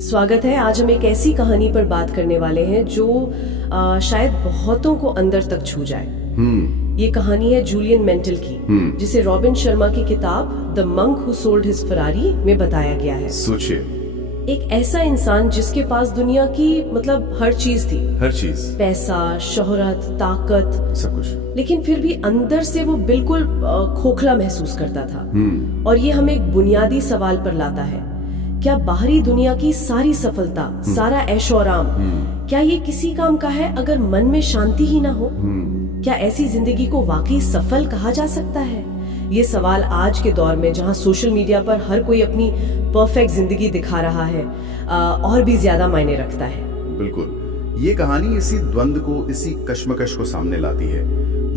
स्वागत है। आज हम एक ऐसी कहानी पर बात करने वाले हैं जो शायद बहुतों को अंदर तक छू जाए। ये कहानी है जूलियन मेंटल की, जिसे रॉबिन शर्मा की किताब the monk who sold his Ferrari में बताया गया है। सोचिए, एक ऐसा इंसान जिसके पास दुनिया की मतलब हर चीज थी, हर चीज, पैसा, शोहरत, ताकत, सब कुछ, लेकिन फिर भी अंदर से वो बिल्कुल खोखला महसूस करता था। और ये हमें एक बुनियादी सवाल पर लाता है, क्या बाहरी दुनिया की सारी सफलता, सारा ऐशो आराम, क्या ये किसी काम का है अगर मन में शांति ही ना हो? क्या ऐसी जिंदगी को वाकई सफल कहा जा सकता है? ये सवाल आज के दौर में जहां सोशल मीडिया पर हर कोई अपनी परफेक्ट जिंदगी दिखा रहा है और भी ज्यादा मायने रखता है। बिल्कुल। ये कहानी इसी द्वंद्व को, इसी कश्मकश को सामने लाती है।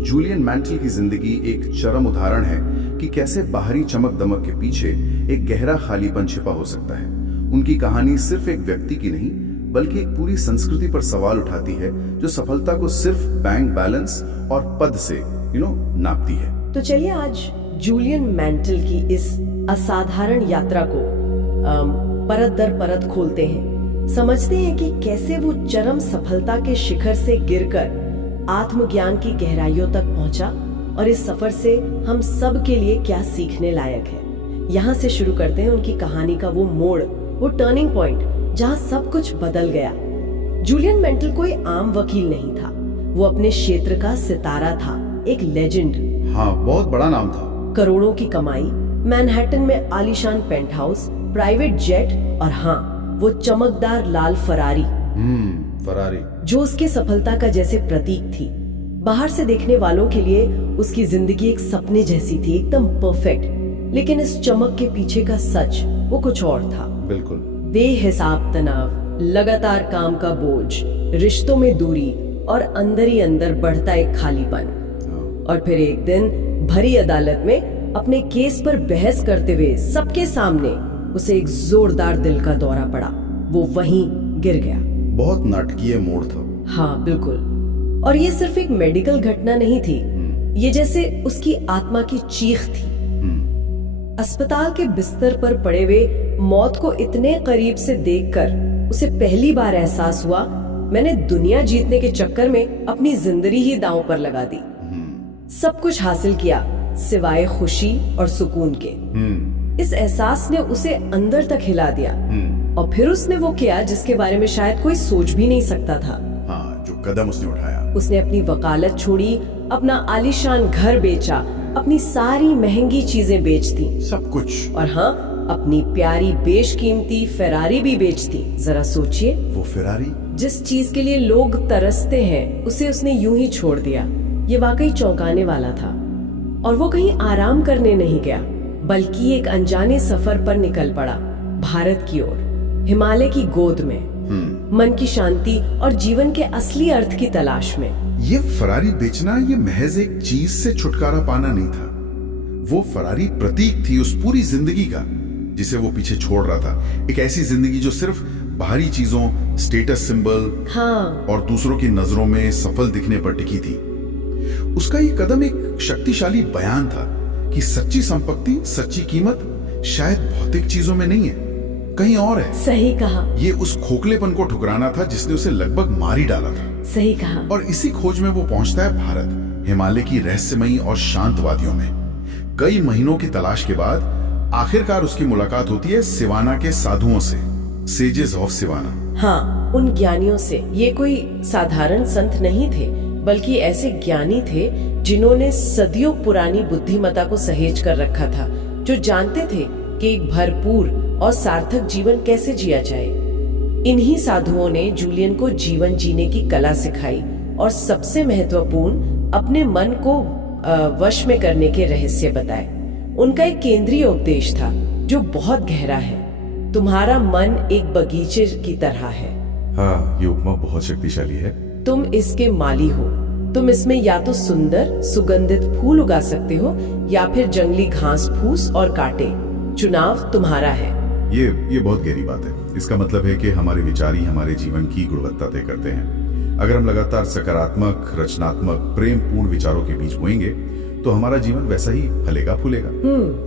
जूलियन मेंटल की जिंदगी एक चरम उदाहरण है कि कैसे बाहरी चमक दमक के पीछे एक गहरा खालीपन छिपा हो सकता है। उनकी कहानी सिर्फ एक व्यक्ति की नहीं, बल्कि एक पूरी संस्कृति पर सवाल उठाती है जो सफलता को सिर्फ बैंक बैलेंस और पद से नापती है। तो चलिए आज जूलियन मेंटल की इस असाधारण यात्रा को परत दर परत खोलते हैं, समझते हैं कि कैसे वो चरम सफलता के शिखर से गिरकर आत्मज्ञान की गहराइयों तक पहुंचा और इस सफर से हम सब के लिए क्या सीखने लायक है। यहाँ से शुरू करते हैं उनकी कहानी का वो मोड़, वो टर्निंग पॉइंट जहाँ सब कुछ बदल गया। जूलियन मेंटल कोई आम वकील नहीं था, वो अपने क्षेत्र का सितारा था, एक लेजेंड। हाँ, बहुत बड़ा नाम था। करोड़ों की कमाई, मैनहट्टन में आलीशान पेंट हाउस, प्राइवेट जेट और हाँ, वो चमकदार लाल फरारी जो उसके सफलता का जैसे प्रतीक थी। बाहर से देखने वालों के लिए उसकी जिंदगी एक सपने जैसी थी, एकदम परफेक्ट। लेकिन इस चमक के पीछे का सच वो कुछ और था। बिल्कुल। बेहिसाब तनाव, लगातार काम का बोझ, रिश्तों में दूरी और अंदर ही अंदर बढ़ता एक खालीपन। और फिर एक दिन भरी अदालत में अपने केस पर बहस करते हुए सबके सामने उसे एक जोरदार दिल का दौरा पड़ा। वो वहीं गिर गया। बहुत नाटकीय मोड़ था। हाँ बिल्कुल। और ये सिर्फ एक मेडिकल घटना नहीं थी, ये जैसे उसकी आत्मा की चीख थी। अस्पताल के बिस्तर पर पड़े हुए मौत को इतने करीब से देखकर उसे पहली बार एहसास हुआ, मैंने दुनिया जीतने के चक्कर में अपनी जिंदगी ही दांव पर लगा दी। सब कुछ हासिल किया सिवाय खुशी और सुकून के। इस एहसास ने उसे अंदर तक हिला दिया। और फिर उसने वो किया जिसके बारे में शायद कोई सोच भी नहीं सकता था। हाँ, जो कदम उसने उठाया। उसने अपनी वकालत छोड़ी, अपना आलीशान घर बेचा, अपनी सारी महंगी चीजें बेच दी, सब कुछ। और हाँ, अपनी प्यारी बेशकीमती फेरारी भी बेच दी। जरा सोचिए, वो फेरारी जिस चीज के लिए लोग तरसते हैं उसे उसने यूं ही छोड़ दिया। ये वाकई चौंकाने वाला था। और वो कहीं आराम करने नहीं गया, बल्कि एक अनजाने सफर पर निकल पड़ा, भारत की ओर, हिमालय की गोद में, मन की शांति और जीवन के असली अर्थ की तलाश में। ये फरारी बेचना ये महज एक चीज से छुटकारा पाना नहीं था, वो फरारी प्रतीक थी उस पूरी जिंदगी का जिसे वो पीछे छोड़ रहा था। एक ऐसी जिंदगी जो सिर्फ बाहरी चीजों, स्टेटस सिंबल, हाँ, और दूसरों की नजरों में सफल दिखने पर टिकी थी। उसका ये कदम एक शक्तिशाली बयान था कि सच्ची संपत्ति, सच्ची कीमत शायद भौतिक चीजों में नहीं है, कहीं और है। सही कहा। ये उस खोखलेपन को ठुकराना था जिसने उसे लगभग मार ही डाला था। सही कहा। और इसी खोज में वो पहुंचता है भारत, हिमालय की रहस्यमयी और शांत वादियों में। कई महीनों की तलाश के बाद आखिरकार उसकी मुलाकात होती है सिवाना के साधुओं से, सेजेस ऑफ सिवाना। हाँ, उन ज्ञानियों से। ये कोई साधारण संत नहीं थे, बल्कि ऐसे ज्ञानी थे जिन्होंने सदियों पुरानी बुद्धिमत्ता को सहेज कर रखा था, जो जानते थे कि एक भरपूर और सार्थक जीवन कैसे जिया जाए। इन्हीं साधुओं ने जूलियन को जीवन जीने की कला सिखाई और सबसे महत्वपूर्ण, अपने मन को वश में करने के रहस्य बताए। उनका एक केंद्रीय उपदेश था जो बहुत गहरा है, तुम्हारा मन एक बगीचे की तरह है। हाँ, ये उपमा बहुत शक्तिशाली है। तुम इसके माली हो। तुम इसमें या तो सुंदर सुगंधित फूल उगा सकते हो या फिर जंगली घास फूस और कांटे। चुनाव तुम्हारा है। ये बहुत गहरी बात है। इसका मतलब है कि हमारे विचार ही हमारे जीवन की गुणवत्ता तय करते हैं। अगर हम लगातार सकारात्मक, रचनात्मक, प्रेम पूर्ण विचारों के बीच बोएंगे तो हमारा जीवन वैसा ही फलेगा फूलेगा।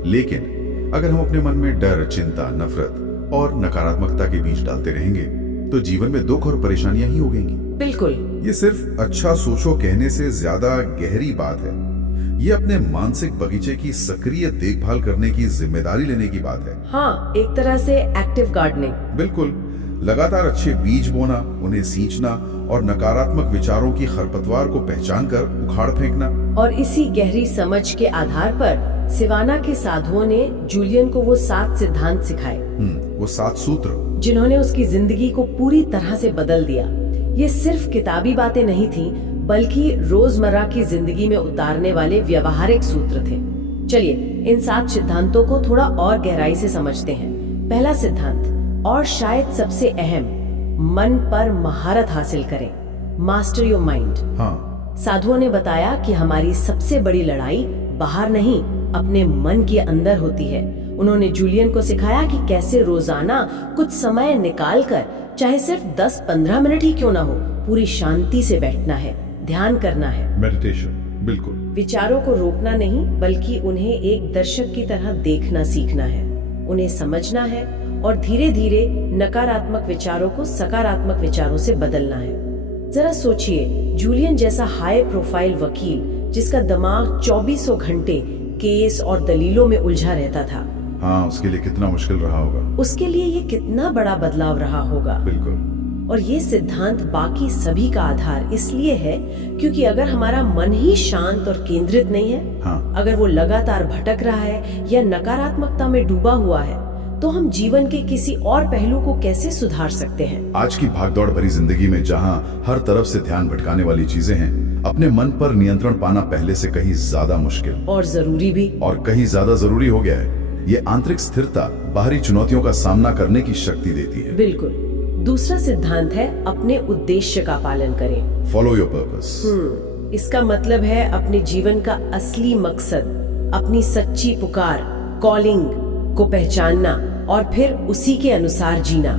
लेकिन अगर हम अपने मन में डर, चिंता, नफरत और नकारात्मकता के बीच डालते रहेंगे तो जीवन में दुख और परेशानियां ही उगेंगी। बिल्कुल। ये सिर्फ अच्छा सोचो कहने से ज्यादा गहरी बात है। ये अपने मानसिक बगीचे की सक्रिय देखभाल करने की जिम्मेदारी लेने की बात है। हाँ, एक तरह से एक्टिव गार्डनिंग। बिल्कुल। लगातार अच्छे बीज बोना, उन्हें सींचना और नकारात्मक विचारों की खरपतवार को पहचान कर उखाड़ फेंकना। और इसी गहरी समझ के आधार पर सिवाना के साधुओं ने जूलियन को वो 7 सिद्धांत सिखाए। वो 7 सूत्र जिन्होंने उसकी जिंदगी को पूरी तरह से बदल दिया। ये सिर्फ किताबी बातें नहीं थी, बल्कि रोजमर्रा की जिंदगी में उतारने वाले व्यवहारिक सूत्र थे। चलिए इन 7 सिद्धांतों को थोड़ा और गहराई से समझते हैं। पहला सिद्धांत, और शायद सबसे अहम, मन पर महारत हासिल करें, मास्टर योर माइंड। हाँ। साधुओं ने बताया कि हमारी सबसे बड़ी लड़ाई बाहर नहीं, अपने मन के अंदर होती है। उन्होंने जूलियन को सिखाया कि कैसे रोजाना कुछ समय निकालकर, चाहे सिर्फ 10-15 मिनट ही क्यों ना हो, पूरी शांति से बैठना है, ध्यान करना है। मेडिटेशन। बिल्कुल। विचारों को रोकना नहीं, बल्कि उन्हें एक दर्शक की तरह देखना सीखना है, उन्हें समझना है और धीरे धीरे नकारात्मक विचारों को सकारात्मक विचारों से बदलना है। जरा सोचिए, जूलियन जैसा हाई प्रोफाइल वकील जिसका दिमाग 24 घंटे केस और दलीलों में उलझा रहता था, हाँ, उसके लिए कितना मुश्किल रहा होगा। उसके लिए ये कितना बड़ा बदलाव रहा होगा। बिल्कुल। और ये सिद्धांत बाकी सभी का आधार इसलिए है क्योंकि अगर हमारा मन ही शांत और केंद्रित नहीं है, हाँ। अगर वो लगातार भटक रहा है या नकारात्मकता में डूबा हुआ है, तो हम जीवन के किसी और पहलू को कैसे सुधार सकते हैं। आज की भागदौड़ भरी जिंदगी में जहाँ हर तरफ से ध्यान भटकाने वाली चीजें हैं, अपने मन पर नियंत्रण पाना पहले से कहीं ज्यादा मुश्किल और जरूरी भी। और कहीं ज्यादा जरूरी हो गया है। ये आंतरिक स्थिरता बाहरी चुनौतियों का सामना करने की शक्ति देती है। बिल्कुल। दूसरा सिद्धांत है, अपने उद्देश्य का पालन करें। Follow your purpose. इसका मतलब है अपने जीवन का असली मकसद, अपनी सच्ची पुकार, कॉलिंग को पहचानना और फिर उसी के अनुसार जीना।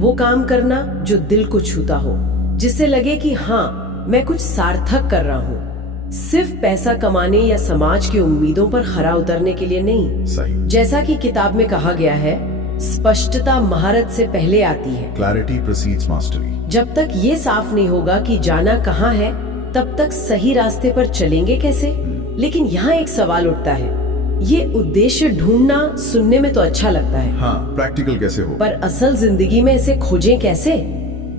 वो काम करना जो दिल को छूता हो, जिससे लगे कि हाँ, मैं कुछ सार्थक कर रहा हूँ। सिर्फ पैसा कमाने या समाज की उम्मीदों पर खरा उतरने के लिए नहीं। सही। जैसा कि किताब में कहा गया है, स्पष्टता महारत से पहले आती है। Clarity precedes mastery. जब तक ये साफ नहीं होगा कि जाना कहाँ है, तब तक सही रास्ते पर चलेंगे कैसे। लेकिन यहाँ एक सवाल उठता है, ये उद्देश्य ढूंढना सुनने में तो अच्छा लगता है, हाँ, प्रैक्टिकल कैसे हो, पर असल जिंदगी में इसे खोजें कैसे,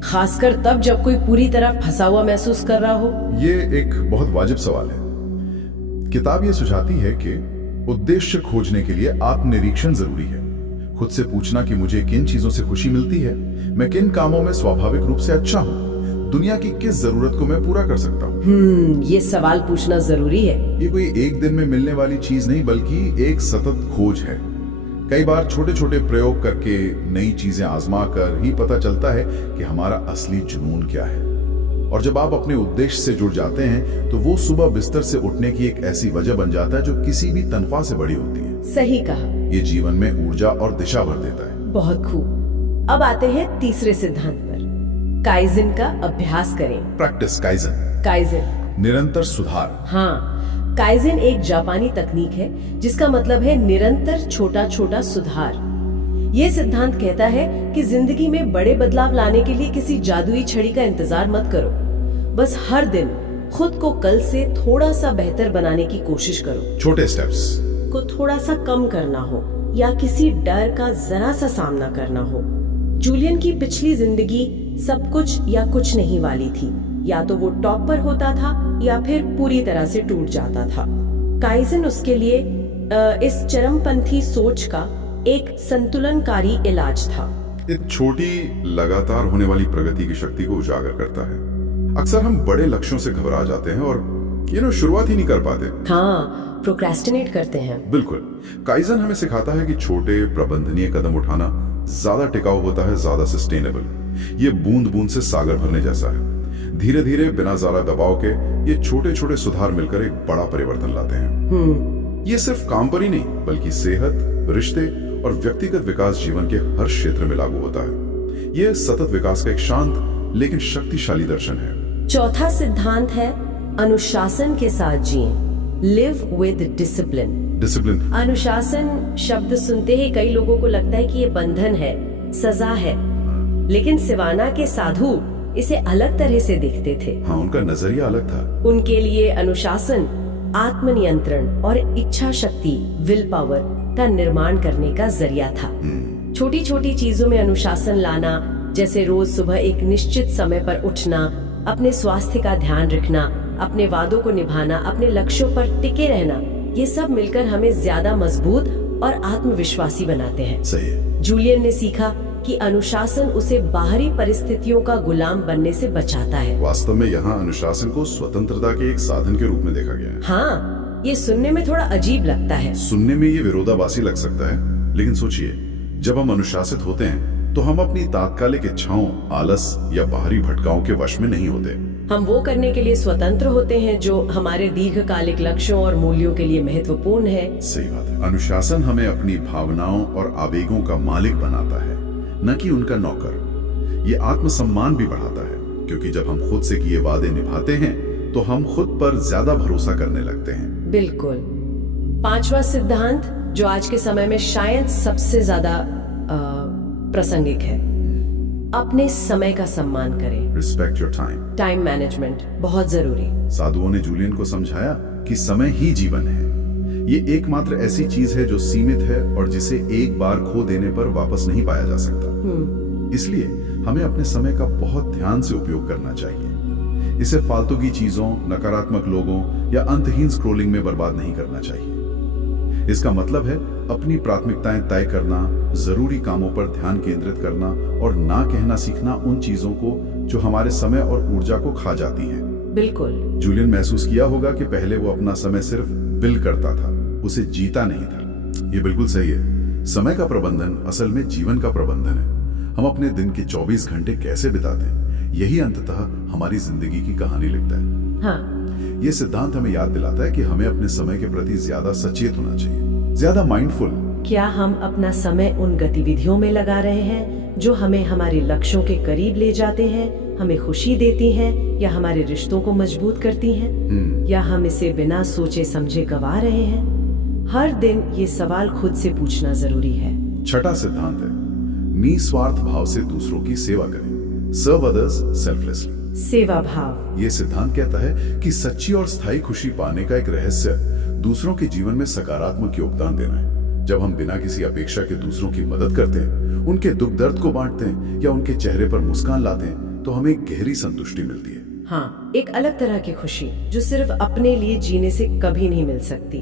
खासकर तब जब कोई पूरी तरह फंसा हुआ महसूस कर रहा हो। ये एक बहुत वाजिब सवाल है। किताब ये सुझाती है कि उद्देश्य खोजने के लिए आत्मनिरीक्षण जरूरी है। खुद से पूछना कि मुझे किन चीजों से खुशी मिलती है, मैं किन कामों में स्वाभाविक रूप से अच्छा हूँ, दुनिया की किस जरूरत को मैं पूरा कर सकता हूँ। ये सवाल पूछना जरूरी है। ये कोई एक दिन में मिलने वाली चीज नहीं, बल्कि एक सतत खोज है। कई बार छोटे छोटे प्रयोग करके, नई चीजें आजमा कर ही पता चलता है कि हमारा असली जुनून क्या है। और जब आप अपने उद्देश्य से जुड़ जाते हैं, तो वो सुबह बिस्तर से उठने की एक ऐसी वजह बन जाता है जो किसी भी तनख्वाह से बड़ी होती है। सही कहा। ये जीवन में ऊर्जा और दिशा भर देता है। बहुत खूब। अब आते हैं तीसरे सिद्धांत पर, काइजन का अभ्यास करें। Practice kaizen. काइजन निरंतर सुधार। हाँ, काइजन एक जापानी तकनीक है जिसका मतलब है निरंतर छोटा छोटा सुधार। ये सिद्धांत कहता है कि जिंदगी में बड़े बदलाव लाने के लिए किसी जादुई छड़ी का इंतजार मत करो। बस हर दिन खुद को कल से थोड़ा सा बेहतर बनाने की कोशिश करो। छोटे स्टेप्स को थोड़ा सा कम करना हो या किसी डर का जरा सा सामना करना हो। जूलियन की पिछली जिंदगी सब कुछ या कुछ नहीं वाली थी। या तो वो टॉप पर होता था या फिर पूरी तरह से टूट जाता था। काइजन उसके लिए इस चरमपंथी सोच का एक संतुलनकारी इलाज था। एक छोटी लगातार होने वाली प्रगति की शक्ति को उजागर करता है। अक्सर हम बड़े लक्ष्यों से घबरा जाते हैं और शुरुआत ही नहीं कर पाते। हाँ, प्रोक्रेस्टिनेट करते हैं। बिल्कुल। काइजन हमें सिखाता है कि छोटे प्रबंधनीय कदम उठाना ज्यादा टिकाऊ होता है, ज्यादा सस्टेनेबल। ये बूंद बूंद से सागर भरने जैसा है। धीरे धीरे बिना ज्यादा दबाव के ये छोटे छोटे सुधार मिलकर एक बड़ा परिवर्तन लाते हैं। ये सिर्फ काम पर ही नहीं, बल्कि सेहत, रिश्ते और व्यक्तिगत विकास जीवन के हर क्षेत्र में लागू होता है। ये सतत विकास का एक शांत लेकिन शक्तिशाली दर्शन है। चौथा सिद्धांत है अनुशासन के साथ जिएं। Live with discipline. डिसिप्लिन। अनुशासन शब्द सुनते ही कई लोगों को लगता है कि ये बंधन है, सजा है, लेकिन सिवाना के साधु इसे अलग तरह से देखते थे। हाँ, उनका नजरिया अलग था। उनके लिए अनुशासन आत्मनियंत्रण और इच्छा शक्ति, विल पावर का निर्माण करने का जरिया था। छोटी छोटी चीजों में अनुशासन लाना, जैसे रोज सुबह एक निश्चित समय पर उठना, अपने स्वास्थ्य का ध्यान रखना, अपने वादों को निभाना, अपने लक्ष्यों पर टिके रहना, ये सब मिलकर हमें ज्यादा मजबूत और आत्मविश्वासी बनाते हैं। सही है। जूलियन ने सीखा कि अनुशासन उसे बाहरी परिस्थितियों का गुलाम बनने से बचाता है। वास्तव में यहाँ अनुशासन को स्वतंत्रता के एक साधन के रूप में देखा गया है। हाँ, ये सुनने में थोड़ा अजीब लगता है। सुनने में ये विरोधाभासी लग सकता है, लेकिन सोचिए, जब हम अनुशासित होते हैं तो हम अपनी तात्कालिक इच्छाओं, आलस या बाहरी भटकाओं के वश में नहीं होते। हम वो करने के लिए स्वतंत्र होते हैं जो हमारे दीर्घकालिक लक्ष्यों और मूल्यों के लिए महत्वपूर्ण है। सही बात है। अनुशासन हमें अपनी भावनाओं और आवेगों का मालिक बनाता है, न कि उनका नौकर। ये आत्मसम्मान भी बढ़ाता है, क्योंकि जब हम खुद से किए वादे निभाते हैं तो हम खुद पर ज्यादा भरोसा करने लगते हैं। बिल्कुल। पांचवा सिद्धांत, जो आज के समय में शायद सबसे ज्यादा प्रासंगिक है, अपने समय का सम्मान करें। Respect your time. Time management बहुत जरूरी। साधुओं ने जूलियन को समझाया कि समय ही जीवन है। ये एकमात्र ऐसी चीज है जो सीमित है और जिसे एक बार खो देने पर वापस नहीं पाया जा सकता। इसलिए हमें अपने समय का बहुत ध्यान से उपयोग करना चाहिए। इसे फालतू की चीजों, नकारात्मक लोगों या अंतहीन स्क्रोलिंग में बर्बाद नहीं करना चाहिए। इसका मतलब है अपनी प्राथमिकताएं तय करना, जरूरी कामों पर ध्यान केंद्रित करना और ना कहना सीखना उन चीजों को जो हमारे समय और ऊर्जा को खा जाती हैं। बिल्कुल। जूलियन महसूस किया होगा कि पहले वो अपना समय सिर्फ बिल करता था, उसे जीता नहीं था। ये बिल्कुल सही है। समय का प्रबंधन असल में जीवन का प्रबंधन है। हम अपने दिन के 24 घंटे कैसे बिताते हैं, यही अंततः हमारी जिंदगी की कहानी लिखता है। हाँ। ये सिद्धांत हमें याद दिलाता है कि हमें अपने समय के प्रति ज्यादा सचेत होना चाहिए, ज्यादा माइंडफुल। क्या हम अपना समय उन गतिविधियों में लगा रहे हैं जो हमें हमारे लक्ष्यों के करीब ले जाते हैं, हमें खुशी देती हैं, या हमारे रिश्तों को मजबूत करती हैं, या हम इसे बिना सोचे समझे गवा रहे हैं? हर दिन ये सवाल खुद से पूछना जरूरी है। छठा सिद्धांत है, निस्वार्थ भाव से दूसरों की सेवा करें। Serve others selflessly. सेवा भाव। ये सिद्धांत कहता है कि सच्ची और स्थायी खुशी पाने का एक रहस्य दूसरों के जीवन में सकारात्मक योगदान देना है। जब हम बिना किसी अपेक्षा के दूसरों की मदद करते हैं, उनके दुख दर्द को बांटते हैं या उनके चेहरे पर मुस्कान लाते हैं, तो हमें गहरी संतुष्टि मिलती है। हाँ, एक अलग तरह की खुशी जो सिर्फ अपने लिए जीने से कभी नहीं मिल सकती।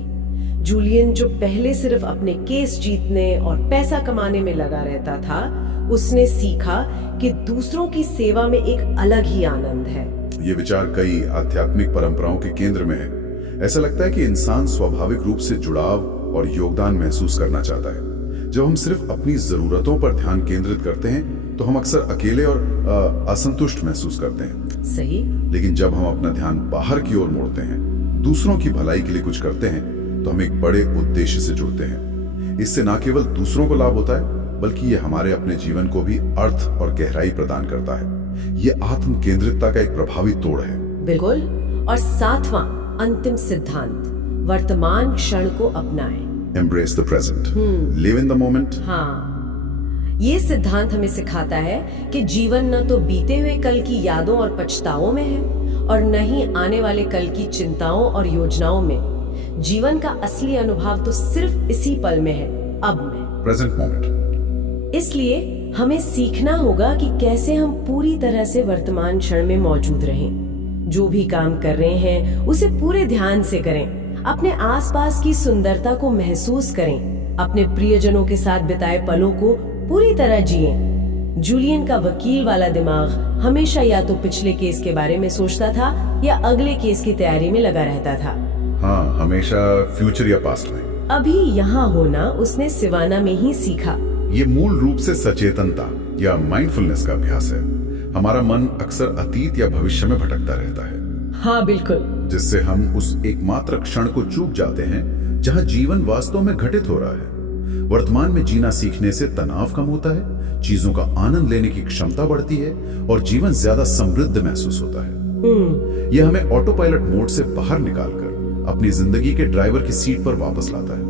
जूलियन, जो पहले सिर्फ अपने केस जीतने और पैसा कमाने में लगा रहता था, उसने सीखा कि दूसरों की सेवा में एक अलग ही आनंद है। ये विचार कई आध्यात्मिक परंपराओं के केंद्र में है। ऐसा लगता है कि इंसान स्वाभाविक रूप से जुड़ाव और योगदान महसूस करना चाहता है। जब हम सिर्फ अपनी जरूरतों पर ध्यान केंद्रित करते हैं तो हम अक्सर अकेले और असंतुष्ट महसूस करते हैं। सही। लेकिन जब हम अपना ध्यान बाहर की ओर मोड़ते हैं, दूसरों की भलाई के लिए कुछ करते हैं, तो हम एक बड़े उद्देश्य से जुड़ते हैं। इससे न केवल दूसरों को लाभ होता है, बल्कि ये हमारे अपने जीवन को भी अर्थ और गहराई प्रदान करता है। ये आत्म केंद्रितता का एक प्रभावी तोड़ है। बिल्कुल। और सातवां अंतिम सिद्धांत, वर्तमान क्षण को अपनाएं। Embrace the present. Live in the moment. हाँ, ये सिद्धांत हमें सिखाता है कि जीवन न तो बीते हुए कल की यादों और पछताओं में है और न ही आने वाले कल की चिंताओं और योजनाओं में। जीवन का असली अनुभव तो सिर्फ इसी पल में है, अब में। Present moment. इसलिए हमें सीखना होगा कि कैसे हम पूरी तरह से वर्तमान क्षण में मौजूद रहें। जो भी काम कर रहे हैं उसे पूरे ध्यान से करें। अपने आसपास की सुंदरता को महसूस करें। अपने प्रियजनों के साथ बिताए पलों को पूरी तरह जिएं। जूलियन का वकील वाला दिमाग हमेशा या तो पिछले केस के बारे में सोचता था या अगले केस की तैयारी में लगा रहता था। हाँ, हमेशा फ्यूचर या पास्ट में। अभी यहाँ होना उसने सिवाना में ही सीखा। ये मूल रूप से सचेतनता या माइंडफुलनेस का अभ्यास है। हमारा मन अक्सर अतीत या भविष्य में भटकता रहता है। हाँ बिल्कुल। जिससे हम उस एकमात्र क्षण को चूक जाते हैं जहां जीवन वास्तव में घटित हो रहा है। वर्तमान में जीना सीखने से तनाव कम होता है, चीजों का आनंद लेने की क्षमता बढ़ती है और जीवन ज्यादा समृद्ध महसूस होता है। यह हमें ऑटो पायलट मोड से बाहर निकालकर अपनी जिंदगी के ड्राइवर की सीट पर वापस लाता है।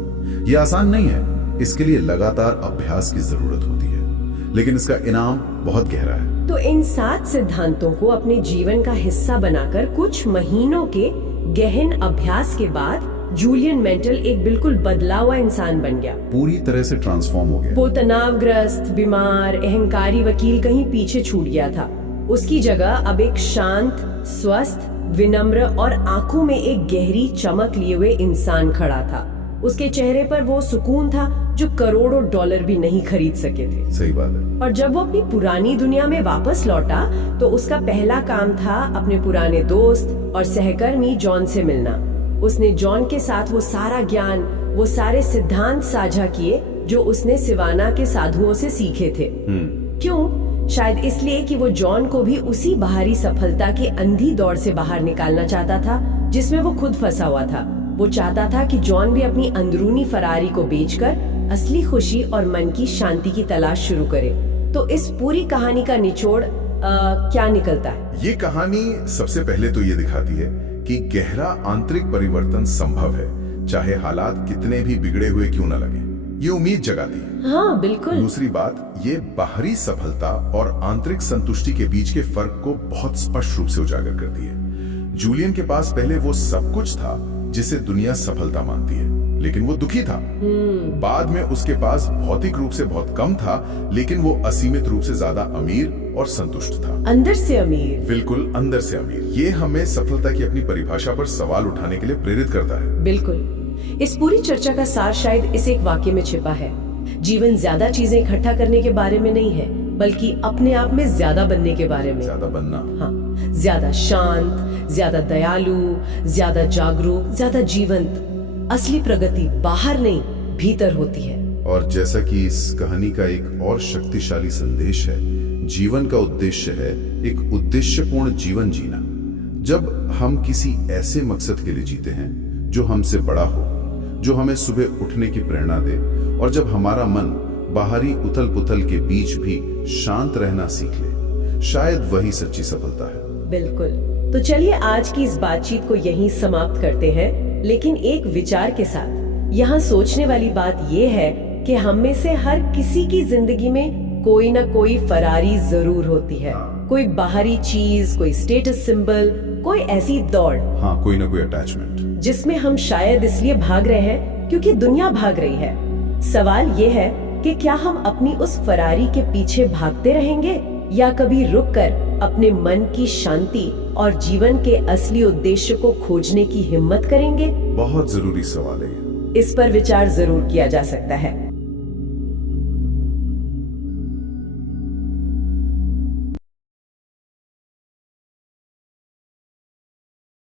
ये आसान नहीं है, इसके लिए लगातार अभ्यास की जरूरत होती है, लेकिन इसका इनाम बहुत गहरा है। तो इन 7 सिद्धांतों को अपने जीवन का हिस्सा बनाकर कुछ महीनों के गहन अभ्यास के बाद जूलियन मेंटल एक बिल्कुल बदला हुआ इंसान बन गया। पूरी तरह से ट्रांसफॉर्म हो गया। वो तनावग्रस्त, बीमार, अहंकारी वकील कहीं पीछे छूट गया था। उसकी जगह अब एक शांत, स्वस्थ, विनम्र और आंखों में एक गहरी चमक लिए हुए इंसान खड़ा था। उसके चेहरे पर वो सुकून था जो करोड़ों डॉलर भी नहीं खरीद सके थे। सही बात है। और जब वो अपनी पुरानी दुनिया में वापस लौटा तो उसका पहला काम था अपने पुराने दोस्त और सहकर्मी जॉन से मिलना। उसने जॉन के साथ वो सारा ज्ञान, वो सारे सिद्धांत साझा किए जो उसने सिवाना के साधुओं से सीखे थे। क्यों? शायद इसलिए कि वो जॉन को भी उसी बाहरी सफलता की अंधी दौड़ से बाहर निकालना चाहता था जिसमें वो खुद फंसा हुआ था। वो चाहता था कि जॉन भी अपनी अंदरूनी फरारी को बेचकर असली खुशी और मन की शांति की तलाश शुरू करे। तो इस पूरी कहानी का निचोड़ क्या निकलता है? ये कहानी सबसे पहले तो ये दिखाती है कि गहरा आंतरिक परिवर्तन संभव है, चाहे हालात कितने भी बिगड़े हुए क्यों न लगे। ये उम्मीद जगाती है। हाँ, बिल्कुल। दूसरी बात, ये बाहरी सफलता और आंतरिक संतुष्टि के बीच के फर्क को बहुत स्पष्ट रूप से उजागर करती है। जूलियन के पास पहले वो सब कुछ था जिसे दुनिया सफलता मानती है, लेकिन वो दुखी था। बाद में उसके पास भौतिक रूप से बहुत कम था, लेकिन वो असीमित रूप से ज्यादा अमीर और संतुष्ट था। अंदर से अमीर। बिल्कुल, अंदर से अमीर। ये हमें सफलता की अपनी परिभाषा पर सवाल उठाने के लिए प्रेरित करता है। बिल्कुल। इस पूरी चर्चा का सार शायद इस एक वाक्य में छिपा है। जीवन ज्यादा चीजें इकट्ठा करने के बारे में नहीं है, बल्कि अपने आप में ज्यादा बनने के बारे में। ज्यादा बनना। हाँ, ज्यादा शांत, ज्यादा दयालु, ज्यादा जागरूक, ज्यादा जीवंत। असली प्रगति बाहर नहीं, भीतर होती है। और जैसा कि इस कहानी का एक और शक्तिशाली संदेश है, जीवन का उद्देश्य है एक उद्देश्यपूर्ण जीवन जीना। जब हम किसी ऐसे मकसद के लिए जीते हैं जो हमसे बड़ा हो, जो हमें सुबह उठने की प्रेरणा दे, और जब हमारा मन बाहरी उथल पुथल के बीच भी शांत रहना सीख ले, शायद वही सच्ची सफलता है। बिल्कुल। तो चलिए आज की इस बातचीत को यहीं समाप्त करते हैं, लेकिन एक विचार के साथ। यहाँ सोचने वाली बात यह है कि हम में से हर किसी की जिंदगी में कोई ना कोई फरारी जरूर होती है। कोई बाहरी चीज, कोई स्टेटस सिंबल, कोई ऐसी दौड़। हाँ, कोई ना कोई अटैचमेंट जिसमें हम शायद इसलिए भाग रहे हैं क्योंकि दुनिया भाग रही है। सवाल ये है कि क्या हम अपनी उस फरारी के पीछे भागते रहेंगे या कभी रुककर अपने मन की शांति और जीवन के असली उद्देश्य को खोजने की हिम्मत करेंगे? बहुत जरूरी सवाल है। इस पर विचार जरूर किया जा सकता है।